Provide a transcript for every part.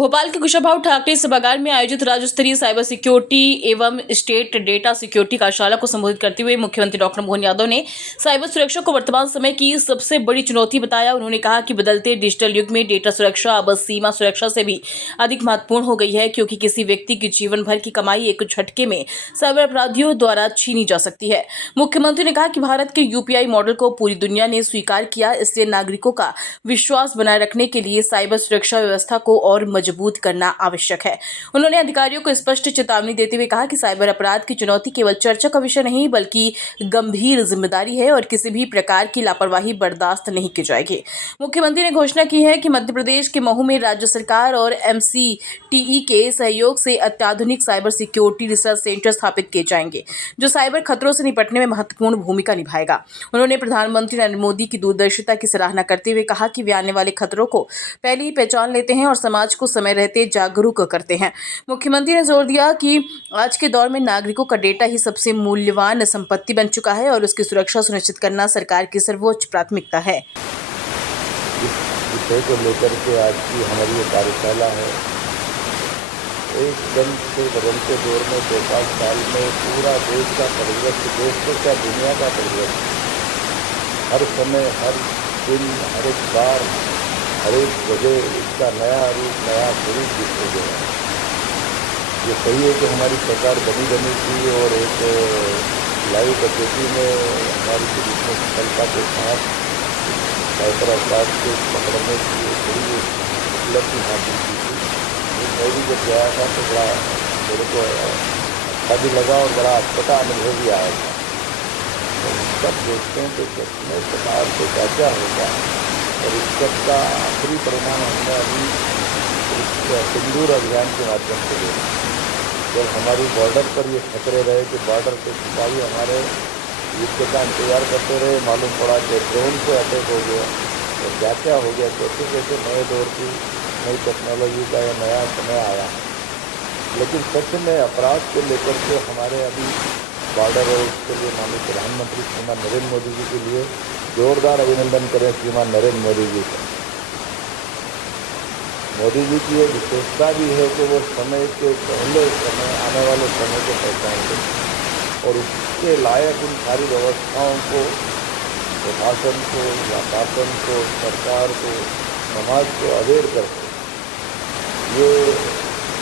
भोपाल के कुशाभाऊ ठाकरे सभागार में आयोजित राज्य स्तरीय साइबर सिक्योरिटी एवं स्टेट डेटा सिक्योरिटी कार्यशाला को संबोधित करते हुए मुख्यमंत्री डॉक्टर मोहन यादव ने साइबर सुरक्षा को वर्तमान समय की सबसे बड़ी चुनौती बताया। उन्होंने कहा कि बदलते डिजिटल युग में डेटा सुरक्षा अब सीमा सुरक्षा से भी अधिक महत्वपूर्ण हो गई है, क्योंकि किसी व्यक्ति की जीवन भर की कमाई एक झटके में साइबर अपराधियों द्वारा छीनी जा सकती है। मुख्यमंत्री ने कहा कि भारत के यूपीआई मॉडल को पूरी दुनिया ने स्वीकार किया, इसलिए नागरिकों का विश्वास बनाए रखने के लिए साइबर सुरक्षा व्यवस्था को और मजबूत करना आवश्यक है। उन्होंने अधिकारियों को स्पष्ट चेतावनी देते हुए कहा कि साइबर अपराध की चुनौती केवल चर्चा का विषय नहीं, बल्कि गंभीर जिम्मेदारी है और किसी भी प्रकार की लापरवाही बर्दाश्त नहीं की जाएगी। मुख्यमंत्री ने घोषणा की है कि मध्य प्रदेश के महू में राज्य सरकार और MCTE के सहयोग से अत्याधुनिक साइबर सिक्योरिटी रिसर्च सेंटर स्थापित किए जाएंगे, जो साइबर खतरों से निपटने में महत्वपूर्ण भूमिका निभाएगा। उन्होंने प्रधानमंत्री नरेंद्र मोदी की दूरदर्शिता की सराहना करते हुए कहा कि वे आने वाले खतरों को पहले ही पहचान लेते हैं और समाज को समय रहते जागरूक करते हैं। मुख्यमंत्री ने जोर दिया कि आज के दौर में नागरिकों का डेटा ही सबसे मूल्यवान संपत्ति बन चुका है और उसकी सुरक्षा सुनिश्चित करना सरकार की सर्वोच्च प्राथमिकता है। इस विषय को लेकर के आज की हमारी ये कार्यशाला है। एकदम से बदलते दौर में 2-5 साल में पूरा देश का परिवर्तन, देश को क्या दुनिया का परिवर्तन, हर समय, हर दिन, हर एक बार, हर एक जगह इसका नया रूप, नया स्वरूप दिखते गया। ये सही है कि हमारी सरकार बनी थी और एक लाइव पद्धति में हमारी पुलिस ने सफलता के साथ साइबर अपराध को पकड़ने की एक बड़ी उपलब्धि हासिल की थी। मैं भी जब गया था तो बड़ा मेरे को अच्छा भी लगा और बड़ा अच्छा अनुभव भी आया था। तो सब देखते हैं तो कितने प्रकार से क्या क्या होगा और इस सब का आखिरी परिणाम हमने अभी सिंदूर अभियान के माध्यम से देखा। जब हमारी बॉर्डर पर ये खतरे रहे कि बॉर्डर के सिपाही हमारे युद्ध का इंतजार करते रहे, मालूम पड़ा कि ड्रोन से अटैक हो गया और क्या क्या हो गया, कैसे कैसे नए दौर की नई टेक्नोलॉजी का यह नया समय आया। लेकिन सच में अपराध को लेकर के हमारे अभी बॉर्डर है, उसके लिए माननीय प्रधानमंत्री श्रीमान नरेंद्र मोदी जी के लिए जोरदार अभिनंदन करें। श्रीमान नरेंद्र मोदी जी का, मोदी जी की ये विशेषता भी है कि वो समय के पहले समय आने वाले समय को पहचानते और उसके लायक उन सारी व्यवस्थाओं को, प्रशासन को या शासन को, सरकार को, समाज को अवेयर करते। ये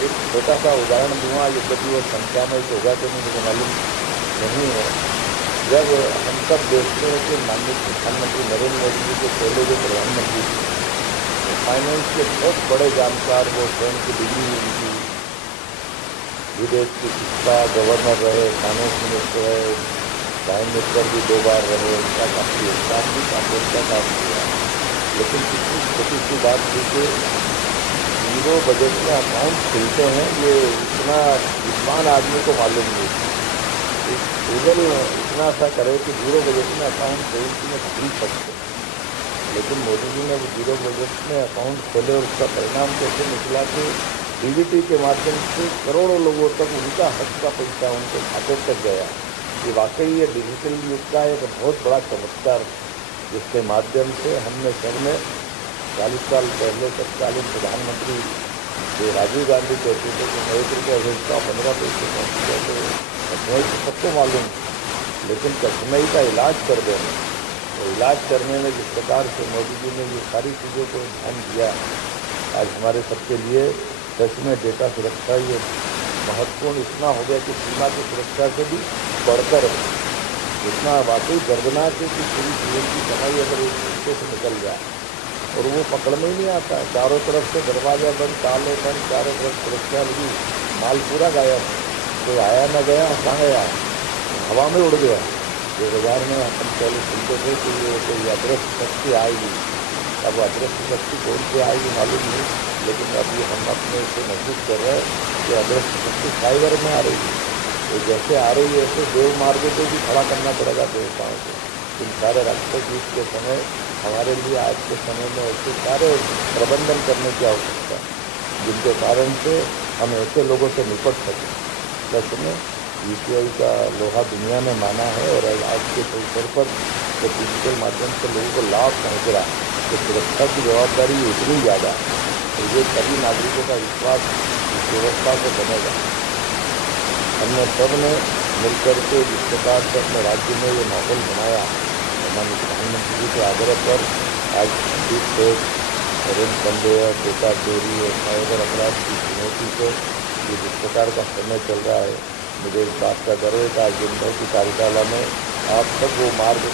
एक छोटा सा उदाहरण दूँगा, यद्यपि वो संख्या में होगा तो मुझे मालूम नहीं है। जब हम सब देखते हैं कि माननीय प्रधानमंत्री नरेंद्र मोदी जी के पहले जो प्रधानमंत्री थे, फाइनेंस के बहुत बड़े जानकार, वो स्वयं की डिग्री उनकी, विदेश की शिक्षा, गवर्नर रहे, फाइनेंस मिनिस्टर रहे, प्राइम मिनिस्टर भी 2 बार रहे, उनका काफ़ी काफ़ी अच्छा काम किया। लेकिन कितनी छोटी सी बात थी कि जीरो बजट में अकाउंट खुलते हैं, ये इतना विद्वान आदमी को मालूम नहीं। गूगल इतना सा करे कि जीरो बजट में अकाउंट खुल सकते, लेकिन मोदी जी ने वो जीरो बजट में अकाउंट खोले और उसका परिणाम कैसे निकला कि DBT के माध्यम से करोड़ों लोगों तक उनका हक का पैसा उनके खाते तक गया। ये वाकई ये डिजिटल युग का एक बहुत बड़ा चमत्कार, जिसके माध्यम से हमने सबने 40 साल पहले तत्कालीन प्रधानमंत्री जो राजीव गांधी कहते थे कि 1 रुपये भेजता 15 पैसे पहुँचते, तो सबको मालूम, लेकिन कठिनाई का इलाज कर देना, तो इलाज करने में जिस प्रकार से मोदी जी ने ये सारी चीज़ों को ध्यान दिया, आज हमारे सबके लिए सच में डेटा सुरक्षा ये महत्वपूर्ण इतना हो गया कि सीमा की सुरक्षा से भी बढ़कर इतना वाकई दर्दनाक है कि पूरी जीवन की कमाई अगर एक तरीके से निकल जाए और वो पकड़ में ही नहीं आता है। चारों तरफ से दरवाजा बंद, ताले बंद, चारों तरफ सुरक्षा लगी, माल पूरा गायब, कोई आया न गया, कहाँ गया, हवा में उड़ गया। जो बाज़ार में अपन पहले सुनते थे कि ये कोई अदृश्य शक्ति आएगी, अब अदृश्य शक्ति कौन से आएगी मालूम नहीं, लेकिन अभी हम अपने से महसूस कर रहे हैं कि अदृश्य शक्ति साइबर में आ रही है। तो जैसे आ रही है ऐसे देव मार्गों को भी खड़ा करना पड़ेगा देवताओं को। इन सारे राक्षस युग के समय हमारे लिए आज के समय में ऐसे सारे प्रबंधन करने की आवश्यकता है, जिनके कारण से हम ऐसे लोगों से निपट सकें। सच में UPI का लोहा दुनिया ने माना है और आज के अवसर पर तो डिजिटल माध्यम से लोगों को लाभ पहुँच रहा है, तो सुरक्षा की जवाबदारी इतनी ज़्यादा है। तो ये सभी नागरिकों का विश्वास इस व्यवस्था से बनेगा। हमने सब ने मिलकर के जिस प्रकार से अपने राज्य में ये माहौल बनाया, माननीय प्रधानमंत्री जी के आग्रह पर आज डीप फेक, ऋण संदेह, डेटा चोरी और साइबर अपराध की चुनौती से ये जिस प्रकार का समय चल रहा है, मुझे इस बात का गर्व है कि आज जनता की कार्यशाला में आप सब वो मार्ग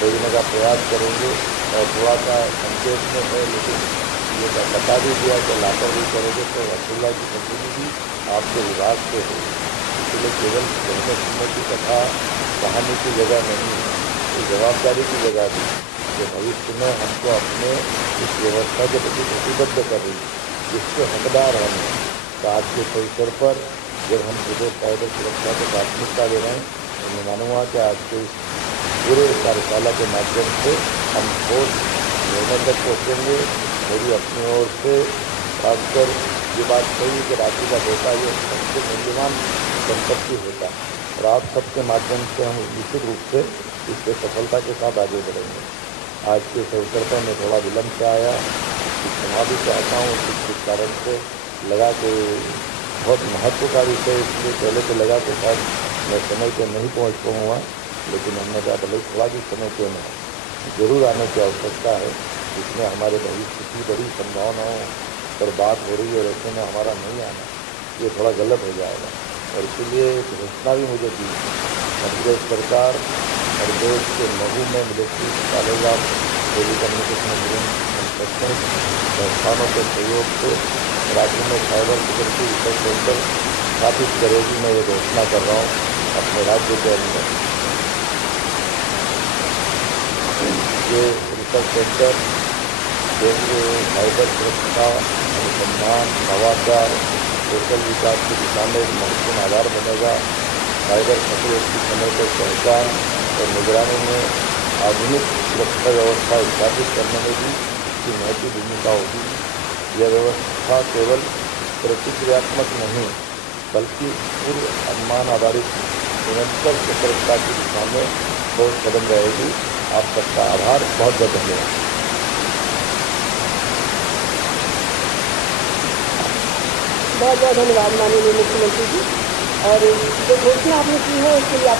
खोजने का प्रयास करेंगे। और थोड़ा सा संकेत में है, लेकिन ये बता भी दिया कि लापरवाही करोगे तो रसगुल्ला की कंपनी भी आपके विभाग से होगी। इसलिए केवल कहने सुनने की कथा कहानी की जगह नहीं है, ये जवाबदारी की जगह भी, जो भविष्य में हमको अपने इस व्यवस्था के प्रति प्रतिबद्ध कर रही है, जिसके हकदार हम हैं। तो आज के अवसर पर जब हम प्रदेश साइबर सुरक्षा को प्राथमिकता दे रहे हैं, तो मैं मानूंगा कि आज के इस पूरे कार्यशाला के माध्यम से हम ठोस निर्णय तक पहुँचेंगे। मेरी अपनी ओर से खासकर ये बात कही कि राज्य का डेटा ये सबसे मूल्यवान संपत्ति होता है, और आप सबके माध्यम से हम निश्चित रूप से इससे सफलता के साथ आगे बढ़ेंगे। आज के इस अवसर पर मैं थोड़ा विलम्ब से आया, क्षमा भी चाहता हूँ किस कारण से लगा कि बहुत महत्व का विषय, इसलिए पहले तो लगा कि शायद मैं समय पर नहीं पहुँच पाऊँगा, लेकिन हमने कहा भले थोड़ा भी समय क्यों न जरूर आने की आवश्यकता है। इसमें हमारे भविष्य की बड़ी संभावनाओं पर बात हो रही है, और ऐसे में हमारा नहीं आना ये थोड़ा गलत हो जाएगा। और इसीलिए घोषणा भी मुझे दी, प्रदेश सरकार और देश के लघु में मिलिट्री कारोबार टेलीकम्युनिकेशन संस्थानों के सहयोग से राज्य में साइबर सिक्योरिटी रिसर्च सेंटर स्थापित करेगी। मैं ये घोषणा कर रहा हूँ अपने राज्य के अंदर। ये रिसर्च सेंटर केंद्रीय साइबर सुरक्षा, अनुसंधान, नवाचार, कौशल विकास की दिशा में एक महत्वपूर्ण आधार बनेगा। साइबर खतरों की समय पर पहचान और निगरानी में आधुनिक सुरक्षा व्यवस्था स्थापित करने में भी इसकी महत्वपूर्ण भूमिका होगी। यह व्यवस्था केवल प्रतिक्रियात्मक नहीं, बल्कि पूर्व अनुमान आधारित निरंतर सतर्कता की दिशा में ठोस कदम रहेगी। आप सबका आभार, बहुत बहुत धन्यवाद। बहुत बहुत धन्यवाद माननीय मुख्यमंत्री जी। और जो घोषणा आपने की है उसके लिए आपका